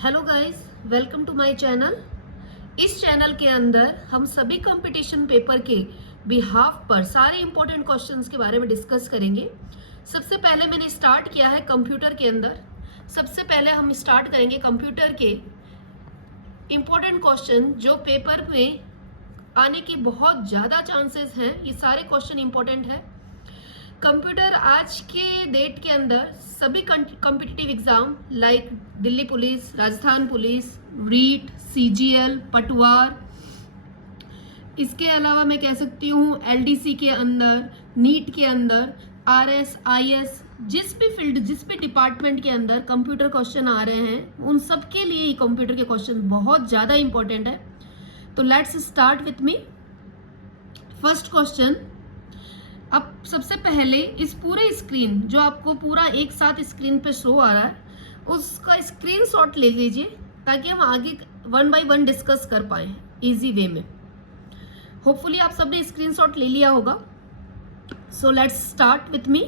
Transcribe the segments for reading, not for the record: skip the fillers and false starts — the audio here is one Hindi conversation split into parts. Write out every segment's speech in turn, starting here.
Hello guys, welcome to my channel. इस चैनल के अंदर हम सभी कंपटीशन पेपर के बिहाफ पर सारे इंपॉर्टेंट क्वेश्चंस के बारे में डिस्कस करेंगे। सबसे पहले मैंने स्टार्ट किया है कंप्यूटर के अंदर। सबसे पहले हम स्टार्ट करेंगे कंप्यूटर के इंपॉर्टेंट क्वेश्चन जो पेपर में आने के बहुत ज़्यादा चांसेस हैं। ये सारे क्वेश्चन इंपॉर्टेंट है। कंप्यूटर आज के डेट के अंदर सभी competitive exam like Delhi police, Rajasthan police, REET, CGL, Patwar, इसके अलावा मैं कह सकती हूँ एलडीसी के अंदर, नीट के अंदर, आरएस, आईएस, जिस भी फील्ड, जिस भी डिपार्टमेंट के अंदर कंप्यूटर क्वेश्चन आ रहे हैं उन सब के लिए ये कंप्यूटर के क्वेश्चन बहुत ज़्यादा इंपॉर्टेंट है। तो let's start with me. First question. अब सबसे पहले इस पूरे स्क्रीन जो आपको पूरा एक साथ स्क्रीन पे शो आ रहा है उसका स्क्रीनशॉट ले लीजिए ताकि हम आगे वन बाय वन डिस्कस कर पाए इजी वे में। होपफुली आप सबने स्क्रीनशॉट ले लिया होगा। So let's start with me.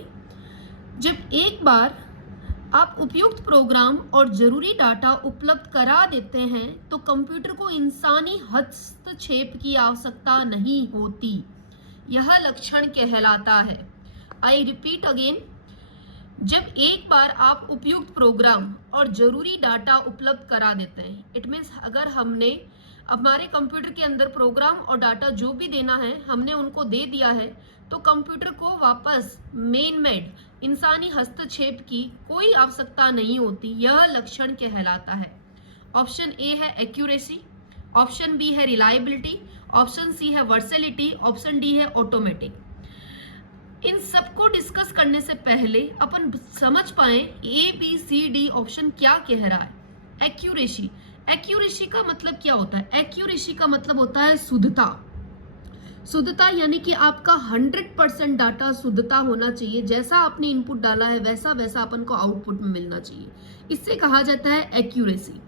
जब एक बार आप उपयुक्त प्रोग्राम और जरूरी डाटा उपलब्ध करा देते हैं तो कंप्यूटर को इंसानी हस्तक्षेप की आवश्यकता नहीं होती। यह लक्षण कहलाता है। I repeat again. जब एक बार आप उपयुक्त प्रोग्राम और जरूरी डाटा उपलब्ध करा देते हैं, इट मीन्स अगर हमने हमारे कंप्यूटर के अंदर प्रोग्राम और डाटा जो भी देना है हमने उनको दे दिया है तो कंप्यूटर को वापस मेड इंसानी हस्तक्षेप की कोई आवश्यकता नहीं होती। यह लक्षण कहलाता है। ऑप्शन ए है एक्यूरेसी, ऑप्शन बी है रिलायबिलिटी, ऑप्शन सी है वर्सेलिटी, ऑप्शन डी है ऑटोमेटिक। इन सबको डिस्कस करने से पहले अपन समझ पाए A B C D option क्या कह रहा है। एक्यूरेसी, एक्यूरेसी का मतलब क्या होता है? एक्यूरेसी का मतलब होता है शुद्धता। शुद्धता यानी कि आपका 100% डाटा शुद्धता होना चाहिए। जैसा आपने इनपुट डाला है वैसा वैसा अपन को आउटपुट में मिलना चाहिए। इससे कहा जाता है एक्यूरेसी।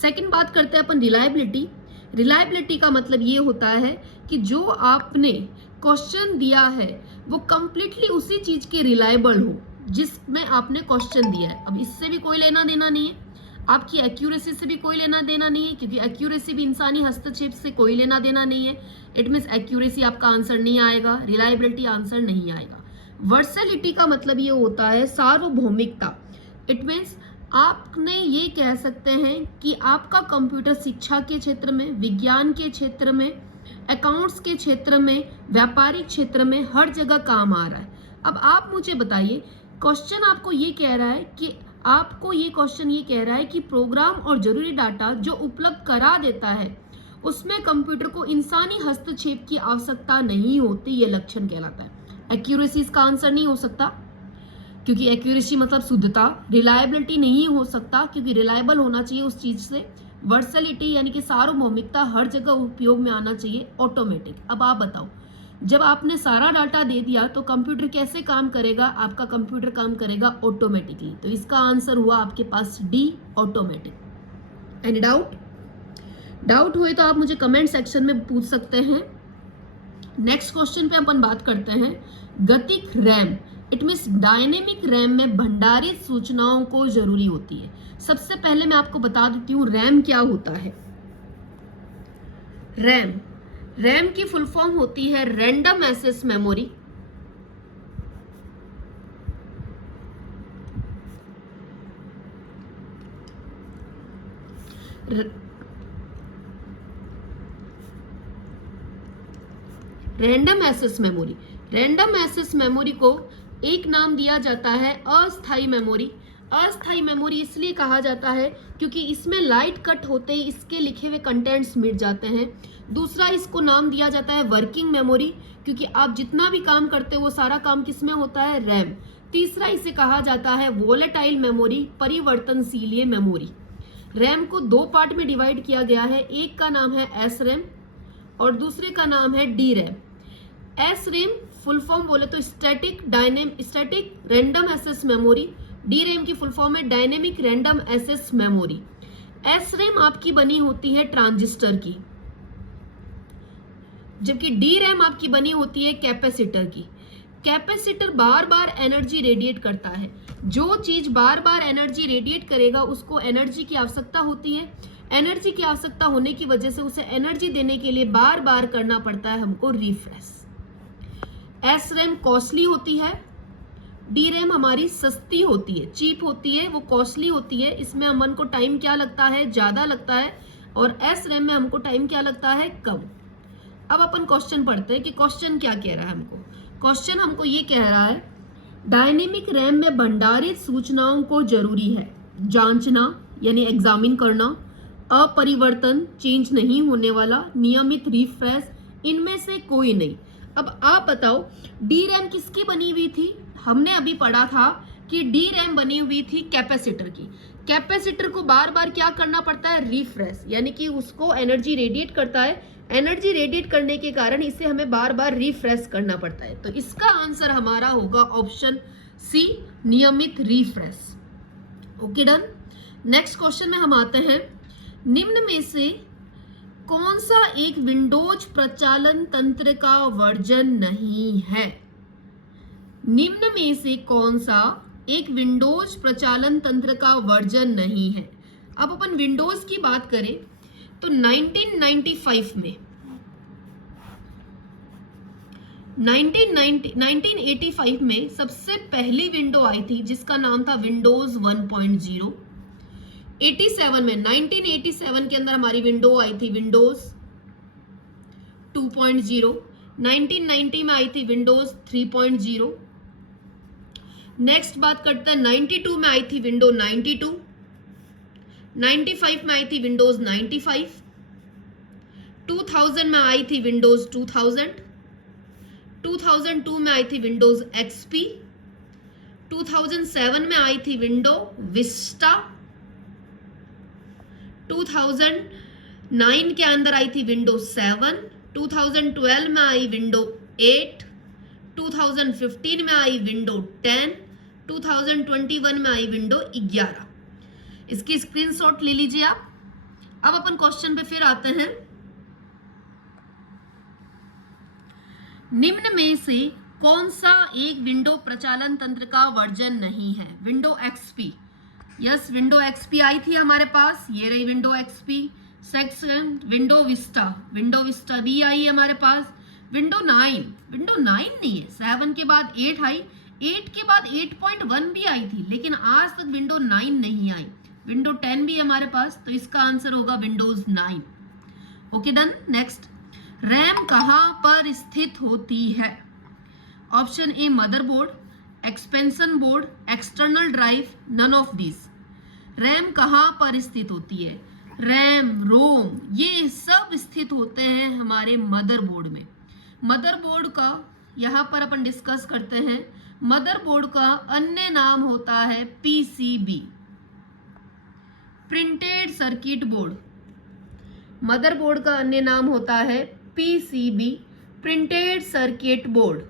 सेकंड बात करते हैं अपन रिलायबिलिटी। रिलायबिलिटी का मतलब ये होता है कि जो आपने क्वेश्चन दिया है वो कंप्लीटली उसी चीज के रिलायबल हो जिसमें आपने क्वेश्चन दिया है। अब इससे भी कोई लेना देना नहीं है, आपकी एक्यूरेसी से भी कोई लेना देना नहीं है, क्योंकि एक्यूरेसी भी इंसानी हस्तक्षेप से कोई लेना देना नहीं है। इट मीन्स एक्यूरेसी आपका आंसर नहीं आएगा, रिलायबिलिटी आंसर नहीं आएगा। वर्सेलिटी का मतलब ये होता है सार्वभौमिकता। इट मीन्स आपने ये कह सकते हैं कि आपका कंप्यूटर शिक्षा के क्षेत्र में, विज्ञान के क्षेत्र में, अकाउंट्स के क्षेत्र में, व्यापारिक क्षेत्र में हर जगह काम आ रहा है। अब आप मुझे बताइए, क्वेश्चन आपको ये कह रहा है कि आपको ये क्वेश्चन ये कह रहा है कि प्रोग्राम और जरूरी डाटा जो उपलब्ध करा देता है उसमें कंप्यूटर को इंसानी हस्तक्षेप की आवश्यकता नहीं होती। ये लक्षण कहलाता है। एक्यूरेसी इसका आंसर नहीं हो सकता क्योंकि एक्यूरेसी मतलब शुद्धता। रिलायबिलिटी नहीं हो सकता क्योंकि रिलायबल होना चाहिए उस चीज से। वर्सेलिटी यानी कि सार्वभौमिकता हर जगह उपयोग में आना चाहिए। ऑटोमेटिक। अब आप बताओ, जब आपने सारा डाटा दे दिया तो कंप्यूटर कैसे काम करेगा? आपका कंप्यूटर काम करेगा ऑटोमेटिकली। तो इसका आंसर हुआ आपके पास D, automatic. Any doubt? Doubt हुए तो आप मुझे कमेंट सेक्शन में पूछ सकते हैं। नेक्स्ट क्वेश्चन पे अपन बात करते हैं गतिक RAM. It means dynamic RAM में भंडारित सूचनाओं को जरूरी होती है। सबसे पहले मैं आपको बता देती हूँ रैम क्या होता है। रैम की फुल फॉर्म होती है random access memory. Random access memory. Random access memory को एक नाम दिया जाता है अस्थायी मेमोरी। अस्थायी मेमोरी इसलिए कहा जाता है क्योंकि इसमें लाइट कट होते ही इसके लिखे हुए कंटेंट्स मिट जाते हैं। दूसरा, इसको नाम दिया जाता है वर्किंग मेमोरी क्योंकि आप जितना भी काम करते हो वो सारा काम किसमें होता है? रैम। तीसरा, इसे कहा जाता है वोलेटाइल मेमोरी, परिवर्तनशील मेमोरी। रैम को दो पार्ट में डिवाइड किया गया है। एक का नाम है एस रैम और दूसरे का नाम है D RAM. S RAM full form बोले तो static random access memory. D RAM की फुल फॉर्म है dynamic random access memory. S RAM आपकी बनी होती है ट्रांजिस्टर की, जबकि डी रैम आपकी बनी होती है कैपेसिटर की। कैपेसिटर बार बार एनर्जी रेडिएट करता है। जो चीज बार बार एनर्जी रेडिएट करेगा उसको एनर्जी की आवश्यकता होती है। एनर्जी की आवश्यकता होने की वजह से उसे एनर्जी देने के लिए बार बार करना पड़ता है हमको रिफ्रेश। एस रैम कॉस्टली होती है, डी रैम हमारी सस्ती होती है, चीप होती है, वो कॉस्टली होती है। इसमें हमन को टाइम क्या लगता है, ज्यादा लगता है, और एस रैम में हमको टाइम क्या लगता है, कम। अब अपन क्वेश्चन पढ़ते हैं कि क्वेश्चन क्या कह रहा है हमको। क्वेश्चन हमको ये कह रहा है डायनेमिक रैम में भंडारित सूचनाओं को जरूरी है जांचना, यानी एग्जामिन करना, अपरिवर्तन चेंज नहीं होने वाला, नियमित रिफ्रेश, इनमें से कोई नहीं। अब आप बताओ डी रैम किसकी बनी हुई थी? हमने अभी पढ़ा था कि डी रैम बनी हुई थी कैपेसिटर की। कैपेसिटर को बार बार क्या करना पड़ता है, रिफ्रेश, यानी कि उसको एनर्जी रेडिएट करता है। एनर्जी रेडिएट करने के कारण इसे हमें बार बार रिफ्रेश करना पड़ता है। तो इसका आंसर हमारा होगा ऑप्शन सी, नियमित refresh. Okay done. Next question में हम आते हैं, निम्न में से कौन सा एक विंडोज प्रचालन तंत्र का वर्जन नहीं है? निम्न में से कौन सा एक विंडोज प्रचालन तंत्र का वर्जन नहीं है? अब अपन विंडोज की बात करें तो 1985 में 1985 में सबसे पहली विंडो आई थी जिसका नाम था विंडोज 1.0। 87 में 1987 के अंदर हमारी विंडो आई थी विंडोज 2.0। 1990 में आई थी विंडोज 3.0। नेक्स्ट बात करते हैं 92 में आई थी विंडो 92। 95 में आई थी विंडोज 95। 2000 में आई थी विंडोज 2000। 2002 में आई थी विंडोज एक्सपी। 2007 में आई थी विंडो विस्टा। 2009 के अंदर आई थी विंडो 7। 2012 में आई विंडो 8। 2015 में आई विंडो 10। 2021 में आई विंडो 11। इसकी स्क्रीनशॉट ले लीजिए आप। अब अपन क्वेश्चन पे फिर आते हैं, निम्न में से कौन सा एक विंडो प्रचालन तंत्र का वर्जन नहीं है? Window XP, yes window XP आई थी हमारे पास, ये रही window XP. Second window Vista भी आई हमारे पास। विंडो 9 नहीं है, 7 के बाद 8 आई, 8 के बाद 8.1 भी आई थी, लेकिन आज तक विंडो 9 नहीं आई। विंडो 10 भी हमारे पास, तो इसका आंसर होगा Windows 9। Okay done. Next, RAM कहां पर स्थित होती है? Option A motherboard, expansion board, external drive, none of this. RAM कहां पर स्थित होती है? रैम, रोम, ये सब स्थित होते हैं हमारे मदरबोर्ड में। मदरबोर्ड का यहाँ पर अपन डिस्कस करते हैं। मदरबोर्ड का अन्य नाम होता है PCB, printed circuit board. Motherboard का अन्य नाम होता है PCB, printed circuit board.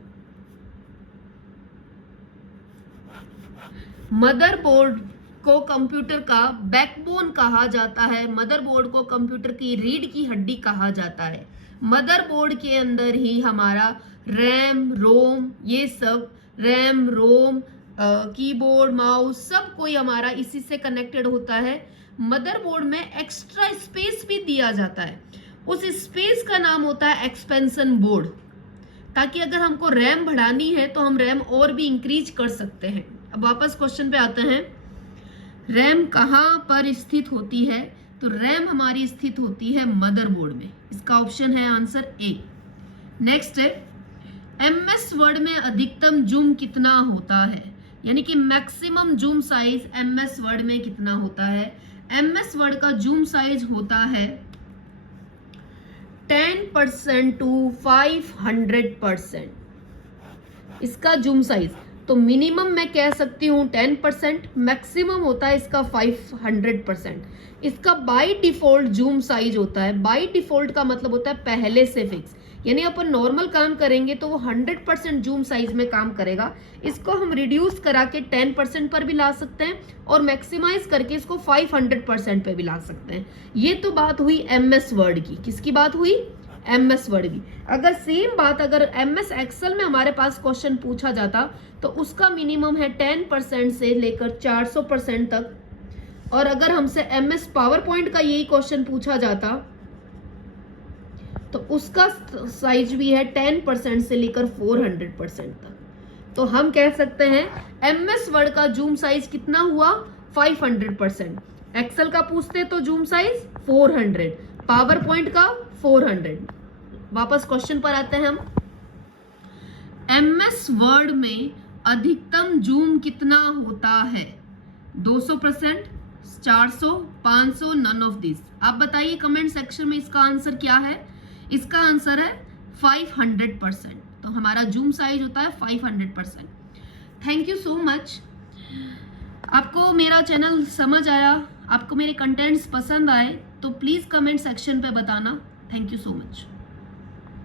Motherboard को कंप्यूटर का बैकबोन कहा जाता है। मदरबोर्ड को कंप्यूटर की रीढ़ की हड्डी कहा जाता है। मदरबोर्ड के अंदर ही हमारा रैम, रोम, ये सब रैम, रोम, कीबोर्ड, माउस, सब कोई हमारा इसी से कनेक्टेड होता है। मदरबोर्ड में एक्स्ट्रा स्पेस भी दिया जाता है, उस स्पेस का नाम होता है एक्सपेंशन बोर्ड, ताकि अगर हमको रैम बढ़ानी है तो हम रैम और भी इंक्रीज कर सकते हैं। अब वापस क्वेश्चन पे आते हैं, रैम कहां पर स्थित होती है? तो रैम हमारी स्थित होती है मदरबोर्ड में। इसका ऑप्शन है आंसर ए। नेक्स्ट है, एमएस वर्ड में अधिकतम जूम कितना होता है? यानी कि maximum zoom size MS word में कितना होता है? एमएस वर्ड का जूम साइज होता है 10% टू 500%। इसका जूम साइज तो मिनिमम मैं कह सकती हूँ 10%, मैक्सिमम होता है इसका 500%। इसका बाय डिफॉल्ट जूम साइज होता है, बाय डिफॉल्ट का मतलब होता है पहले से फिक्स, यानी अपन नॉर्मल काम करेंगे तो वो 100% जूम साइज में काम करेगा। इसको हम रिड्यूस करा के 10% पर भी ला सकते हैं और मैक्सिमाइज करके इसको 500% पे भी ला सकते हैं। ये तो बात हुई एमएस वर्ड की। किसकी बात हुई? MS वर्ड भी। अगर सेम बात अगर MS एक्सेल में हमारे पास क्वेश्चन पूछा जाता तो उसका मिनिमम है 10% से लेकर 400% तक, और अगर हमसे MS पावर पॉइंट का यही क्वेश्चन पूछा जाता तो उसका साइज भी है 10% से लेकर 400% तक। तो हम कह सकते हैं MS वर्ड का जूम साइज कितना हुआ 500%, एक्सेल का पूछते तो जूम साइज 400, पावर पॉइंट का 400। वापस क्वेश्चन पर आते हैं हम। MS वर्ड में अधिकतम जूम कितना होता है? 200%, 400, 500, नन ऑफ दिस। आप बताइए कमेंट सेक्शन में इसका आंसर क्या है। इसका आंसर है 500%। तो हमारा जूम साइज होता है 500%। Thank you so much. आपको मेरा चैनल समझ आया, आपको मेरे कंटेंट्स पसंद आए तो प्लीज कमेंट सेक्शन पे बताना। Thank you so much.